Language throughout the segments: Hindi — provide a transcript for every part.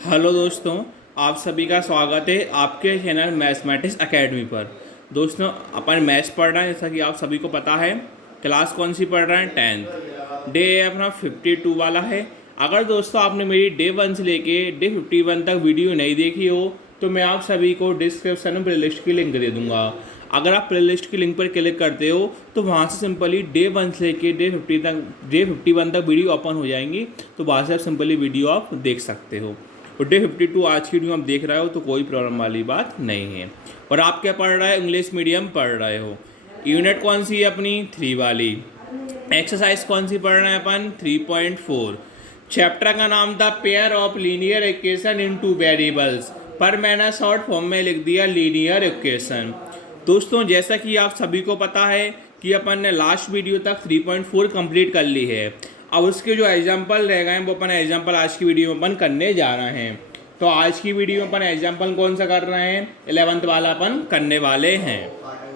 हेलो दोस्तों, आप सभी का स्वागत है आपके चैनल मैथमेटिक्स एकेडमी पर। दोस्तों, अपन मैथ्स पढ़ रहे हैं, जैसा कि आप सभी को पता है। क्लास कौन सी पढ़ रहे हैं? 10th। डे अपना 52 वाला है। अगर दोस्तों आपने मेरी डे 1 से लेके डे 51 तक वीडियो नहीं देखी हो तो मैं आप सभी को डिस्क्रिप्शन में प्लेलिस्ट की लिंक दे दूंगा। अगर आप प्लेलिस्ट की लिंक पर क्लिक करते हो तो वहाँ से सिंपली डे 1 से लेके डे 51 तक वीडियो ओपन हो जाएंगी। तो वहाँ से आप सिंपली वीडियो आप देख सकते हो। और डे 52 आज की वीडियो आप देख रहे हो तो कोई प्रॉब्लम वाली बात नहीं है। और आप क्या पढ़ रहे हो? इंग्लिश मीडियम पढ़ रहे हो। यूनिट कौन सी है अपनी? 3 वाली। एक्सरसाइज कौन सी पढ़ रहे हैं अपन? 3.4। चैप्टर का नाम था pair of linear equation in two variables, पर मैंने शॉर्ट फॉर्म में लिख दिया लीनियर इक्वेशन। दोस्तों, जैसा कि आप सभी को पता है कि अपन ने लास्ट वीडियो तक 3.4 कंप्लीट कर ली है। अब उसके जो एग्जाम्पल रह गए हैं वो अपन एग्जाम्पल आज की वीडियो में अपन करने जा रहे हैं। तो आज की वीडियो में अपन एग्जाम्पल कौन सा कर रहे हैं? 11th वाला अपन करने वाले हैं।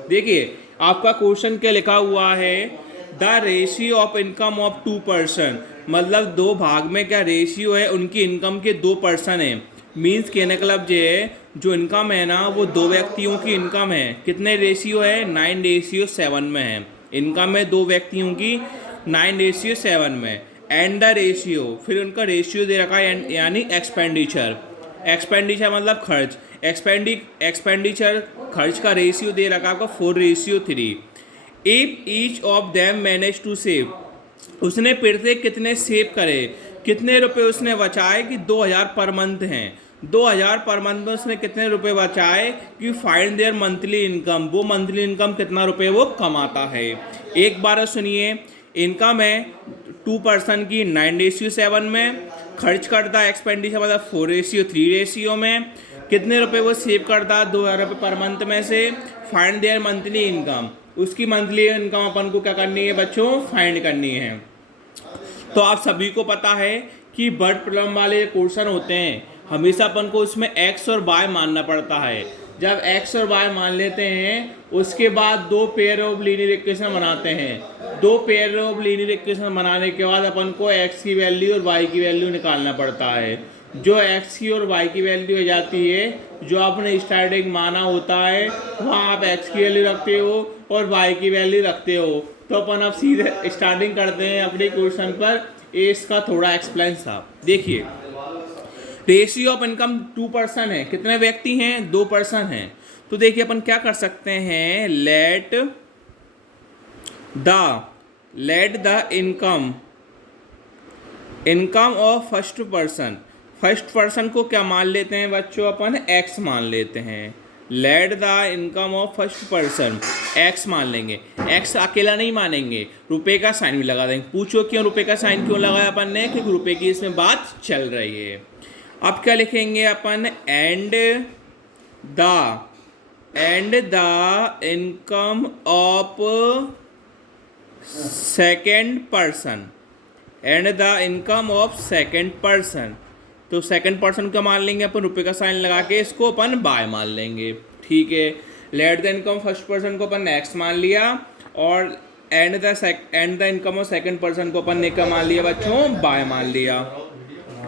देखिए, आपका क्वेश्चन क्या लिखा हुआ है? The ratio of income of 2 person, मतलब दो भाग में क्या रेशियो है उनकी इनकम के 2 पर्सन है। मीन्स कहने का मतलब ये है, जो इनकम है ना वो दो व्यक्तियों की इनकम है। कितने रेशियो है? 9:7 में है। इनकम है दो व्यक्तियों की 9:7 में। एंड द रेशियो, फिर उनका रेशियो दे रखा है यानी एक्सपेंडिचर। एक्सपेंडिचर मतलब खर्च। एक्सपेंडिचर खर्च का रेशियो दे रखा है आपका 4:3। If each of them manage to save, उसने फिर से कितने सेव करे, कितने रुपए उसने बचाए कि 2000 पर मंथ हैं। 2000 पर मंथ में उसने कितने रुपए बचाए कि फाइंड देयर मंथली इनकम, वो मंथली इनकम कितना रुपए वो कमाता है। एक बार सुनिए, इनकम है 2 पर्सन की 9:7 में, खर्च करता है एक्सपेंडिचर मतलब 4:3 रेशियो में। कितने रुपए वो सेव करता है? 2000 रुपये पर मंथ में से। फाइंड देयर मंथली इनकम, उसकी मंथली इनकम अपन को क्या करनी है बच्चों? फाइंड करनी है। तो आप सभी को पता है कि वर्ड प्रॉब्लम वाले क्वेश्चन होते हैं हमेशा अपन को उसमें एक्स और वाई मानना पड़ता है। जब एक्स और वाई मान लेते हैं उसके बाद दो पेयर ऑफ लीनियर इक्वेशन बनाते हैं। दो पेयर ऑफ लीनियर इक्वेशन बनाने के बाद अपन को एक्स की वैल्यू और वाई की वैल्यू निकालना पड़ता है। जो एक्स की और वाई की वैल्यू हो जाती है, जो आपने स्टार्टिंग माना होता है वहाँ आप एक्स की वैल्यू रखते हो और वाई की वैल्यू रखते हो। तो अपन अब सीधे स्टार्टिंग करते हैं अपने क्वेश्चन पर। इसका थोड़ा एक्सप्लेन था। देखिए, रेशियो ऑफ इनकम 2 पर्सन है। कितने व्यक्ति हैं? 2 पर्सन हैं। तो देखिए अपन क्या कर सकते हैं, late the income of first person को क्या मान लेते हैं बच्चों? अपन एक्स मान लेते हैं। Late the income of first person x मान लेंगे। एक्स अकेला नहीं मानेंगे, रुपए का साइन भी लगा देंगे। पूछो क्यों रुपए का साइन क्यों लगाया अपन ने? क्योंकि रुपए की इसमें बात चल रही है। अब क्या लिखेंगे अपन? And the income of second person, and the income of second person. तो सेकंड पर्सन का मान लेंगे अपन, रुपए का साइन लगा के इसको अपन बाय मान लेंगे। ठीक है। Late the income first person को अपन एक्स मान लिया और and the income of second person को अपन ने क्या मान लिया बच्चों? बाय मान लिया।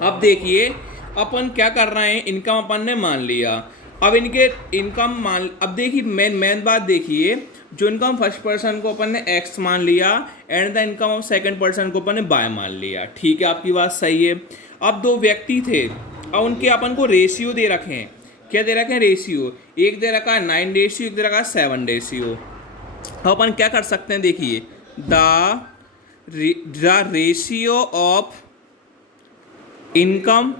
अब देखिए अपन क्या कर रहे हैं, इनकम अपन ने मान लिया। अब इनके इनकम मान, अब देखिए मेन बात देखिए, जो इनकम फर्स्ट पर्सन को अपन ने एक्स मान लिया and the income of second person को अपन ने बाय मान लिया। ठीक है, आपकी बात सही है। अब दो व्यक्ति थे, अब उनके अपन को रेशियो दे रखे हैं। क्या दे रखे हैं? रेशियो। एक दे रखा है 9 रेशियो, एक दे रखा है 7 रेशियो। अब अपन क्या कर सकते हैं, देखिए, the ratio of income,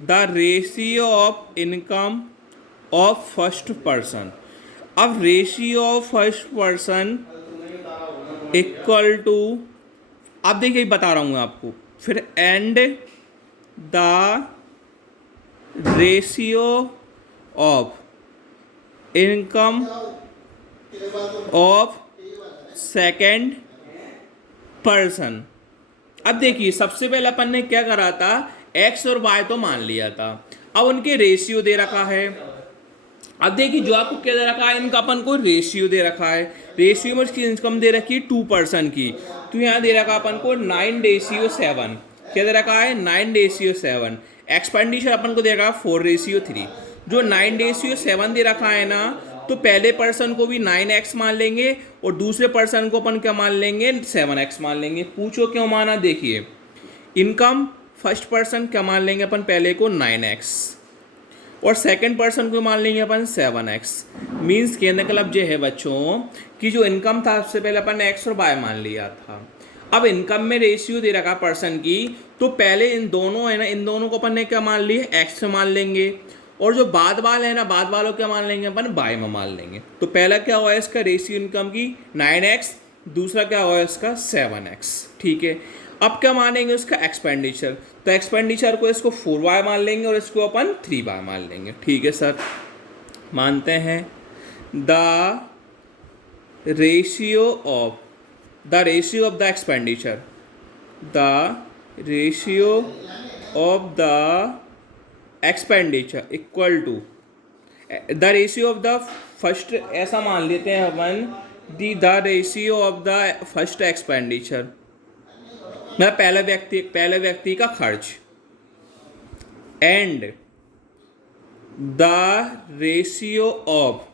the ratio of income of first person. अब ratio of first person equal to, अब देखिए बता रहा हूँ आपको, फिर and the ratio of income of second person. अब देखिए सबसे पहले अपन ने क्या करा था, एक्स और वाई तो मान लिया था। अब उनके रेशियो दे रखा है। अब देखिए जो आपको क्या दे रखा है, इनका अपन को रेशियो दे रखा है। रेशियो में उसकी इनकम दे रखी है 2 पर्सन की, तो यहाँ दे रखा अपन को 9:7। क्या दे रखा है? 9:7। एक्सपेंडिचर अपन को देगा 4:3। जो 9:7 दे रखा है ना, तो पहले पर्सन को भी 9x मान लेंगे और दूसरे पर्सन को अपन क्या मान लेंगे, 7x मान लेंगे। पूछो क्यों माना, देखिए इनकम फर्स्ट पर्सन क्या मान लेंगे अपन, पहले को 9x और सेकंड पर्सन को मान लेंगे अपन 7x। मीन्स कहने का मतलब ये है बच्चों कि जो इनकम था उससे पहले अपन ने x और y मान लिया था। अब इनकम में रेशियो दे रखा पर्सन की, तो पहले इन दोनों है ना, इन दोनों को अपन ने क्या मान लिया, x में मान लेंगे, और जो बाद वाले है ना, बाद वालों क्या मान लेंगे अपन, y में मान लेंगे। तो पहला क्या हुआ है इसका रेशियो इनकम की 9x, दूसरा क्या हुआ है इसका 7x। ठीक है, अब क्या मानेंगे उसका एक्सपेंडिचर, तो एक्सपेंडिचर को इसको 4y मान लेंगे और इसको अपन 3y मान लेंगे। ठीक है सर, मानते हैं the ratio of the expenditure, the ratio of the expenditure equal to the ratio of the first, ऐसा मान लेते हैं अपन the ratio of the first expenditure, मतलब पहले व्यक्ति का खर्च, and the ratio of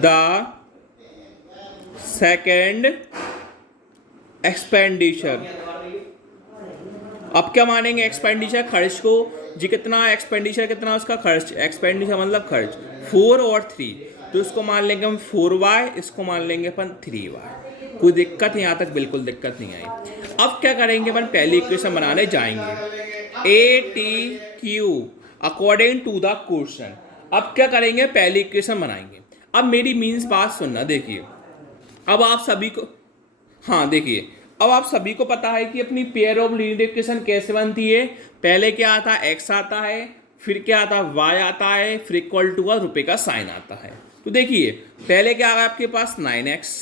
the second expenditure. अब क्या मानेंगे एक्सपेंडिचर, खर्च को जी, कितना एक्सपेंडिचर, कितना उसका खर्च, एक्सपेंडिचर मतलब खर्च 4 और 3, तो इसको मान लेंगे हम 4y, इसको मान लेंगे अपन 3y। कोई दिक्कत यहाँ तक, बिल्कुल दिक्कत नहीं आई। अब क्या करेंगे अपन, पहली इक्वेशन बनाने जाएंगे, ATQ according to the question. अब क्या करेंगे, पहली इक्वेशन बनाएंगे। अब मेरी मीन्स बात सुनना, देखिए अब आप सभी को, हाँ देखिए अब आप सभी को पता है कि अपनी पेयर ऑफ लीनियर इक्वेशन कैसे बनती है। पहले क्या आता है, x आता है, फिर क्या आता है, y आता है, फिर इक्वल टू का रुपए का साइन आता है। तो देखिए पहले क्या आ गया आपके पास 9x,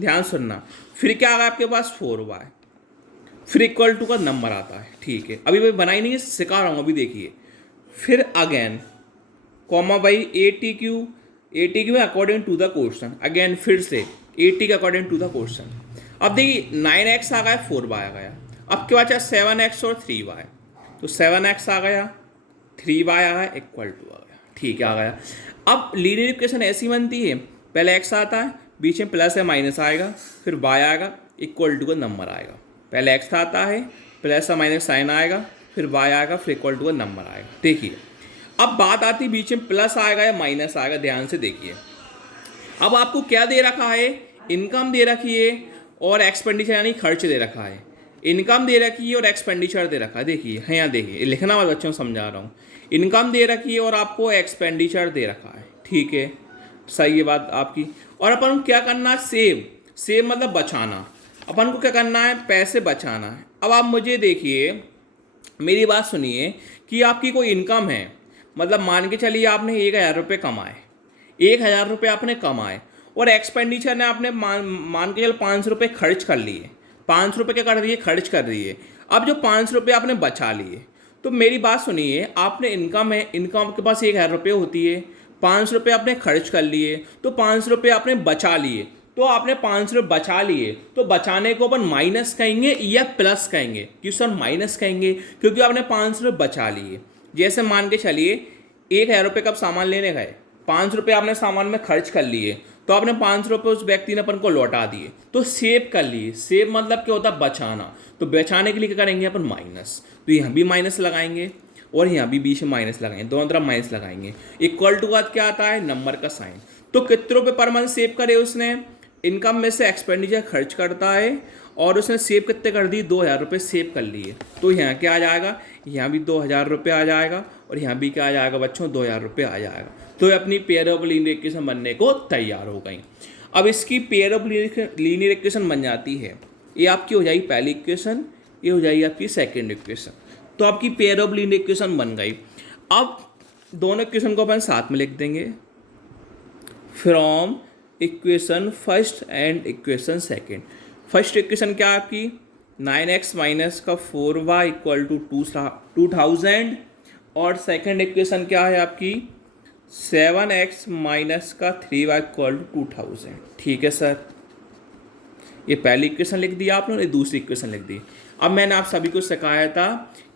ध्यान सुनना, फिर क्या आ गया आपके पास 4y, फिर इक्वल टू का नंबर आता है। ठीक है, अभी मैं बनाई नहीं है, सिखा रहा हूँ अभी, देखिए फिर again comma by ATQ according to the question, again फिर से AT according to the question. अब देखिए 9x आ गया, 4y आ गया, अब क्या बचा 7x और 3y, तो 7x आ गया, 3y आ गया, इक्वल टू आ गया। ठीक है, आ गया। अब लीनियर इक्वेशन ऐसी बनती है, पहले x आता है, बीच में प्लस या माइनस आएगा, फिर y आएगा, इक्वल टू का नंबर आएगा। पहले x आता है, प्लस या माइनस साइन आएगा, फिर y आएगा, फिर इक्वल टू का नंबर आएगा। देखिए अब बात आती बीच में प्लस आएगा या माइनस आएगा, ध्यान से देखिए। अब आपको क्या दे रखा है, इनकम दे रखी है और एक्सपेंडिचर यानी खर्च दे रखा है। इनकम दे रखी है और एक्सपेंडिचर दे रखा है, देखिए है यहाँ, देखिए लिखना वाले बच्चों को समझा रहा हूँ। इनकम दे रखी है और आपको एक्सपेंडिचर दे रखा है। ठीक है, सही है बात आपकी। और अपन को क्या करना है, सेव मतलब बचाना। अपन को क्या करना है, पैसे बचाना है। अब आप मुझे देखिए, मेरी बात सुनिए कि आपकी कोई इनकम है, मतलब मान के चलिए आपने 1,000 रुपये कमाए, 1,000 रुपये आपने कमाए, और एक्सपेंडिचर ने आपने मान के चल 500 रुपये खर्च कर लिए, 500 रुपये क्या कर दिए, खर्च कर दिए। अब जो 500 रुपये आपने बचा लिए, तो मेरी बात सुनिए, आपने इनकम है, इनकम आपके पास 1,000 रुपये होती है, 500 रुपये आपने खर्च कर लिए, तो 500 रुपये आपने बचा लिए। तो आपने 500 रुपये बचा लिए, तो बचाने को अपन माइनस कहेंगे या प्लस कहेंगे, क्यों सर माइनस कहेंगे, क्योंकि आपने 500 रुपये बचा लिए। जैसे मान के चलिए 1,000 रुपये का सामान लेने गए, 500 रुपये आपने सामान में खर्च कर लिए, तो आपने 500 रुपये उस व्यक्ति ने अपन को लौटा दिए, तो सेव कर लिए। सेव मतलब क्या होता है, बचाना। तो बचाने के लिए क्या करेंगे अपन, माइनस। तो यहाँ भी माइनस लगाएंगे और यहाँ भी बीच में माइनस लगाएंगे, दोनों तरफ माइनस लगाएंगे। इक्वल टू बाद क्या आता है, नंबर का साइन। तो कितने रुपये पर मंथ सेव करे उसने, इनकम में से एक्सपेंडिचर खर्च करता है और उसने सेव कितने कर दी, 2,000 रुपये सेव कर लिए। तो यहाँ क्या आ जाएगा, यहाँ भी 2,000 रुपये आ जाएगा और यहाँ भी क्या आ जाएगा बच्चों, 2,000 रुपये आ जाएगा। तो अपनी पेयर ऑफ लीनियर इक्वेशन बनने को तैयार हो गई। अब इसकी पेयर ऑफ लीनियर इक्वेशन बन जाती है, ये आपकी हो जाएगी पहली इक्वेशन, ये हो जाएगी आपकी सेकेंड इक्वेशन। तो आपकी पेयर ऑफ लीनियर इक्वेशन बन गई। अब दोनों इक्वेशन को अपन साथ में लिख देंगे, from equation first and equation second. First equation क्या है आपकी, 9x माइनस का 4y इक्वल टू 2000, और सेकेंड इक्वेशन क्या है आपकी, 7x माइनस का 3y इक्वल टू 2000। ठीक है सर, ये पहली इक्वेशन लिख दी आपने, ये दूसरी इक्वेशन लिख दी। अब मैंने आप सभी को सिखाया था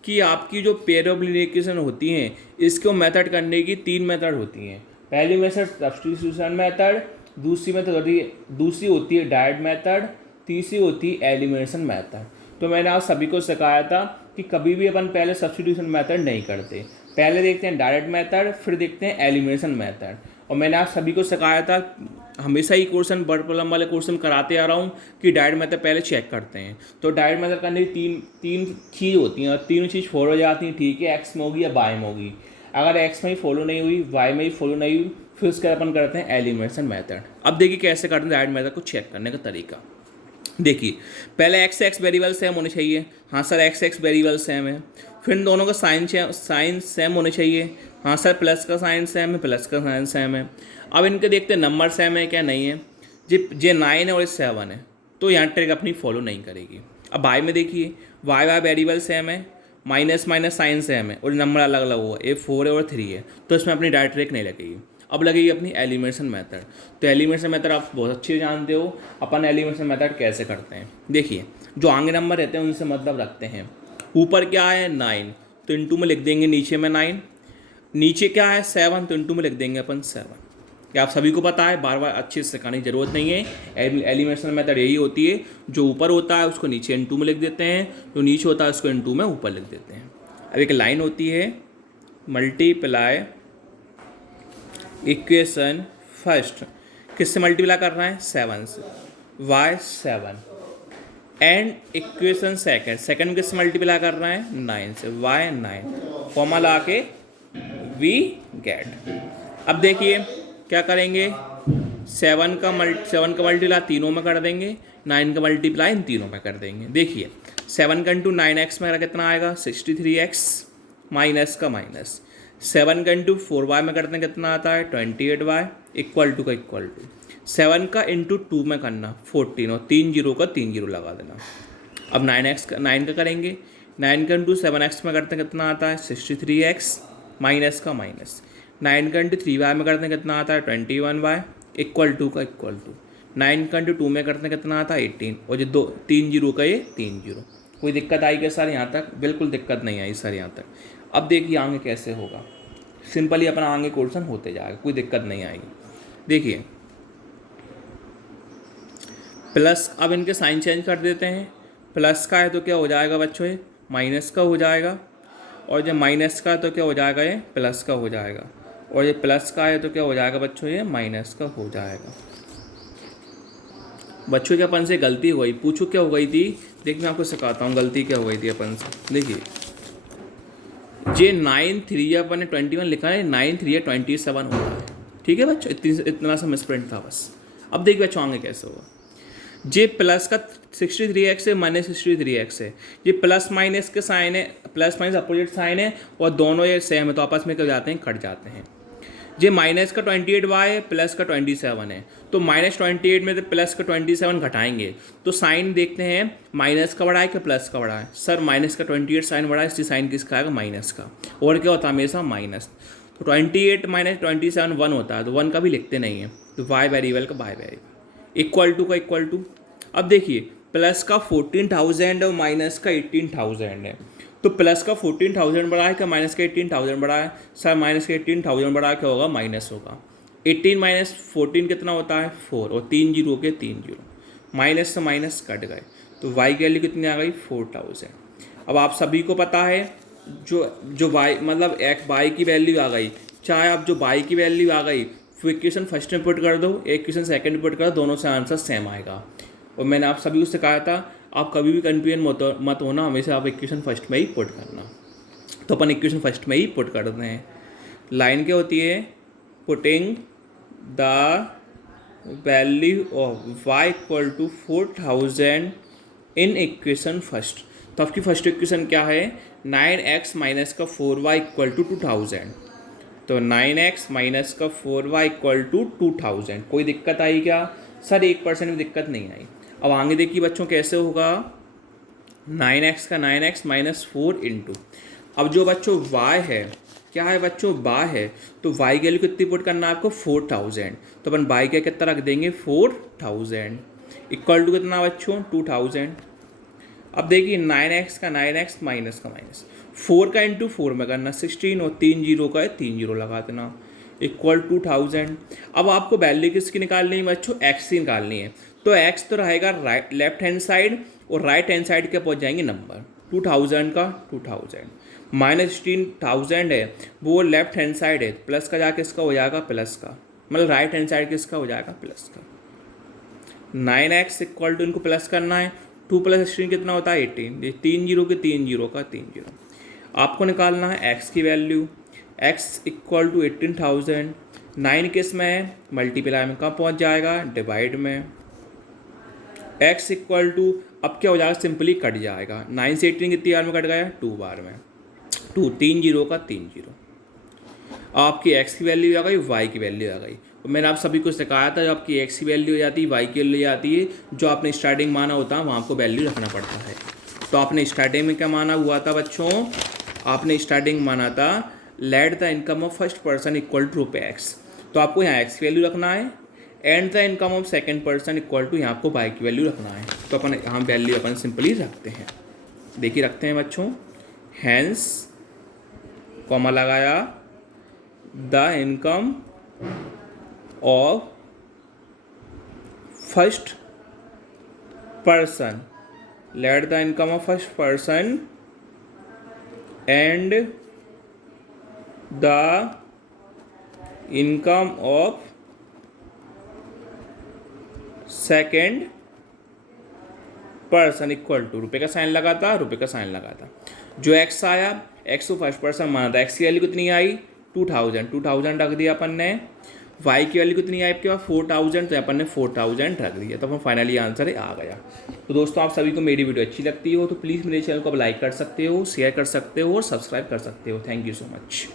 कि आपकी जो पेयर ऑफ लीनियर इक्वेशन होती हैं इसको मेथड करने की 3 मेथड होती हैं। पहली मेथड सब्स्टिट्यूशन मेथड, दूसरी होती है डायरेक्ट मेथड, तीसरी होती है एलिमिनेशन मेथड। तो मैंने आप सभी को सिखाया था कि कभी भी अपन पहले सब्स्टिट्यूशन मेथड नहीं करते, पहले देखते हैं डायरेक्ट मेथड, फिर देखते हैं एलिमिनेशन मेथड। और मैंने आप सभी को सिखाया था, हमेशा ही क्वेश्चन बर्ड प्रॉब्लम वाले क्वेश्चन कराते आ रहा हूँ कि डायरेक्ट मेथड पहले चेक करते हैं। तो डायरेक्ट मेथड करने की तीन चीज़ होती हैं और तीनों चीज़ फॉलो हो जाती हैं, ठीक है, एक्स में होगी या वाई में होगी। अगर एक्स में ही फॉलो नहीं हुई, वाई में ही फॉलो नहीं हुई, फिर उसके बाद अपन करते हैं एलिमिनेशन मेथड। अब देखिए कैसे करते हैं डायरेक्ट मेथड को चेक करने का तरीका। देखिए पहले एक्स वेरिएबल सेम होने चाहिए। हाँ सर एक्स वेरिएबल सेम है। फिर इन दोनों का साइन सेम होने चाहिए। हाँ सर प्लस का साइन सेम है, प्लस का साइन सेम है। अब इनके देखते हैं नंबर सेम है क्या नहीं है। जे 9 है और 7 है, तो यहाँ ट्रिक अपनी फॉलो नहीं करेगी। अब वाई में देखिए वाई वेरिएबल सेम है, माइनस साइन सेम है और नंबर अलग अलग हुआ, ये 4 है और 3 है, तो इसमें अपनी डायरेक्ट ट्रिक नहीं लगेगी। अब लगेगी अपनी एलिमिनेशन मेथड। तो एलिमिनेशन मेथड आप बहुत अच्छे जानते हो, अपन एलिमिनेशन मेथड कैसे करते हैं। देखिए जो आगे नंबर रहते हैं उनसे मतलब रखते हैं। ऊपर क्या है 9, तो इंटू में लिख देंगे नीचे में 9। नीचे क्या है 7, तो इंटू में लिख देंगे अपन 7। क्या आप सभी को पता है, बार बार अच्छे से सिखाने की जरूरत नहीं है। एलिमिनेशन मेथड यही होती है, जो ऊपर होता है उसको नीचे इंटू में लिख देते हैं, जो नीचे होता है उसको इंटू में ऊपर लिख देते हैं। अब एक लाइन होती है मल्टीप्लाई इक्वेशन फर्स्ट, किससे मल्टीप्लाई कर रहा है 7 से, y 7, एंड इक्वेशन सेकंड किससे मल्टीप्लाई कर रहा है 9 से, y 9, कॉमा ला के वी गेट। अब देखिए क्या करेंगे, 7 का मल्टीप्लाई तीनों में कर देंगे, 9 का मल्टीप्लाई इन तीनों में कर देंगे। देखिए 7 का इंटू 9x में कितना आएगा 63x, माइनस का माइनस 7 का इंटू 4y में करते हैं कितना आता है 28y, इक्वल टू का इक्वल टू 7 का इंटू 2 में करना 14 और 3 जीरो का 3 जीरो लगा देना। अब 9 का करेंगे, 9 का इंटू 7x में करते हैं कितना आता है 63x, माइनस का माइनस 9 का इंटू 3y में करते हैं कितना आता है 21y, इक्वल टू का इक्वल टू 9 का इंटू 2 में करते हैं कितना आता है 18, और ये 3 जीरो का ये 3 जीरो। कोई दिक्कत आई क्या सर यहाँ तक? बिल्कुल दिक्कत नहीं आई सर यहाँ तक। अब देखिए आगे कैसे होगा, सिंपली अपना आगे क्वेश्चन होते जाएगा, कोई दिक्कत नहीं आएगी। देखिए प्लस, अब इनके साइन चेंज कर देते हैं। प्लस का है तो क्या हो जाएगा बच्चों ये माइनस का हो जाएगा, और जब माइनस का है तो क्या हो जाएगा ये प्लस का हो जाएगा, और ये प्लस का है तो क्या हो जाएगा बच्चों ये माइनस का हो जाएगा। बच्चों के अपन से गलती हो गई, पूछो क्या हो गई थी, देखिए मैं आपको सिखाता हूँ गलती क्या हो गई थी अपन से। देखिए जे 9 3 अपन ने 21 लिखा है, 9 3 27 होता है, ठीक है बच्चों, इतना सा मिसप्रिंट था बस। अब देखिए बच्चों आगे कैसे होगा, जे प्लस का 63x है माइनस 63x है, ये प्लस माइनस के साइन है, प्लस माइनस अपोजिट साइन है और दोनों ये सेम है, तो आपस में क्या जाते हैं कट जाते हैं। ये माइनस का 28y है, प्लस का 27 है, तो माइनस 28 में से प्लस का 27 घटाएंगे तो साइन देखते हैं माइनस का बड़ा है कि प्लस का बड़ा है। सर माइनस का 28 साइन बड़ा है, इसलिए साइन किसका आएगा माइनस का, और क्या होता है हमेशा माइनस। तो 28 माइनस 27 1 होता है, तो 1 का भी लिखते नहीं है, तो वाई वेरिएबल का वाई वेरिएबल, इक्वल टू का इक्वल टू। अब देखिए प्लस का 14,000 और माइनस का 18,000 है, तो प्लस का 14,000 बड़ा है क्या माइनस का 18,000 बड़ा है? सर माइनस का 18,000 बड़ा क्या होगा माइनस होगा। 18 माइनस 14 कितना होता है 4, और 3 जीरो के 3 जीरो, माइनस से माइनस कट गए, तो वाई की वैल्यू कितनी आ गई 4,000। अब आप सभी को पता है जो वाई मतलब एक वाई की वैल्यू आ गई, चाहे आप जो वाई की वैल्यू आ गई फिर इक्वेशन फर्स्ट में पुट कर दो, इक्वेशन सेकंड में पुट कर दो, दोनों से आंसर सेम आएगा। और मैंने आप सभी को सिखाया था आप कभी भी कन्फ्यूजन मत होना, हमेशा आप इक्वेशन फर्स्ट में ही पुट करना। तो अपन इक्वेशन फर्स्ट में ही पुट करते हैं। लाइन क्या होती है, putting the value of y equal to 4,000 in equation first. तो आपकी फर्स्ट इक्वेशन क्या है 9x माइनस का 4y इक्वल टू 2,000, तो 9x माइनस का 4y इक्वल टू 2,000। कोई दिक्कत आई क्या सर? 1% भी दिक्कत नहीं आई। अब आगे देखिए बच्चों कैसे होगा, 9x का 9x माइनस 4 इंटू, अब जो बच्चों y है क्या है बच्चों y है, तो y की वैल्यू कितनी पुट करना है आपको 4,000, तो अपन y का कितना रख देंगे 4,000 इक्वल टू कितना बच्चों 2,000। अब देखिए 9x का 9x माइनस का माइनस 4 का इंटू 4 में करना 16 और 3 जीरो का है 3 जीरो लगा देना इक्वल टू 1000। अब आपको वैल्यू किसकी निकालनी है बच्चों, एक्स की निकालनी है। तो एक्स तो रहेगा राइट लेफ्ट हैंड साइड और राइट हैंड साइड के पहुंच जाएंगे नंबर 2000 का 2000 माइनस 16,000 है वो लेफ्ट हैंड साइड है, प्लस का जाके इसका हो जाएगा प्लस का, मतलब राइट हैंड साइड किसका हो जाएगा प्लस का। 9x इक्वल टू इनको प्लस करना है 2 + 16 कितना होता है 18, ये 3 जीरो के 3 जीरो का 3 जीरो। आपको निकालना है x की वैल्यू, x इक्वल टू 18,000 9 किस में है मल्टीप्लाई में, कहाँ पहुँच जाएगा डिवाइड में। x इक्वल टू अब क्या हो जाएगा सिंपली कट जाएगा, 9 से 18 कितनी बार में कट गया 2 बार में, 2 3 जीरो का 3 जीरो। आपकी x की वैल्यू आ गई, y की वैल्यू आ गई। और मैंने आप सभी को सिखाया था, जब आपकी x की वैल्यू हो जाती है y की वैल्यू आती है, जो आपने स्टार्टिंग माना होता है वहाँ आपको वैल्यू रखना पड़ता है। तो आपने स्टार्टिंग में क्या माना हुआ था बच्चों, आपने स्टार्टिंग माना था let the income of first person equal to ₹x, तो आपको यहाँ x की वैल्यू रखना है, and the income of second person equal to यहाँ आपको y की वैल्यू रखना है। तो अपन यहाँ वैल्यू अपन सिंपली रखते हैं, देखिए रखते हैं बच्चों, हैंस कॉमा लगाया the income of first person, let the income of first person and the income of second person equal to रुपये का साइन लगा था, रुपये का साइन लगा था। जो एक्स आया, एक्स को फर्स्ट पर्सन माना था, एक्स की वैल्यू कितनी आई 2000 रख दिया अपन ने। वाई की वैल्यू कितनी आई आपके पास 4000, तो अपन ने 4000 रख दिया, तो अपन फाइनली आंसर आ गया। तो दोस्तों आप सभी को मेरी वीडियो अच्छी लगती हो तो प्लीज़ मेरे चैनल को आप लाइक कर सकते हो, शेयर कर सकते हो और सब्सक्राइब कर सकते हो। Thank you so much.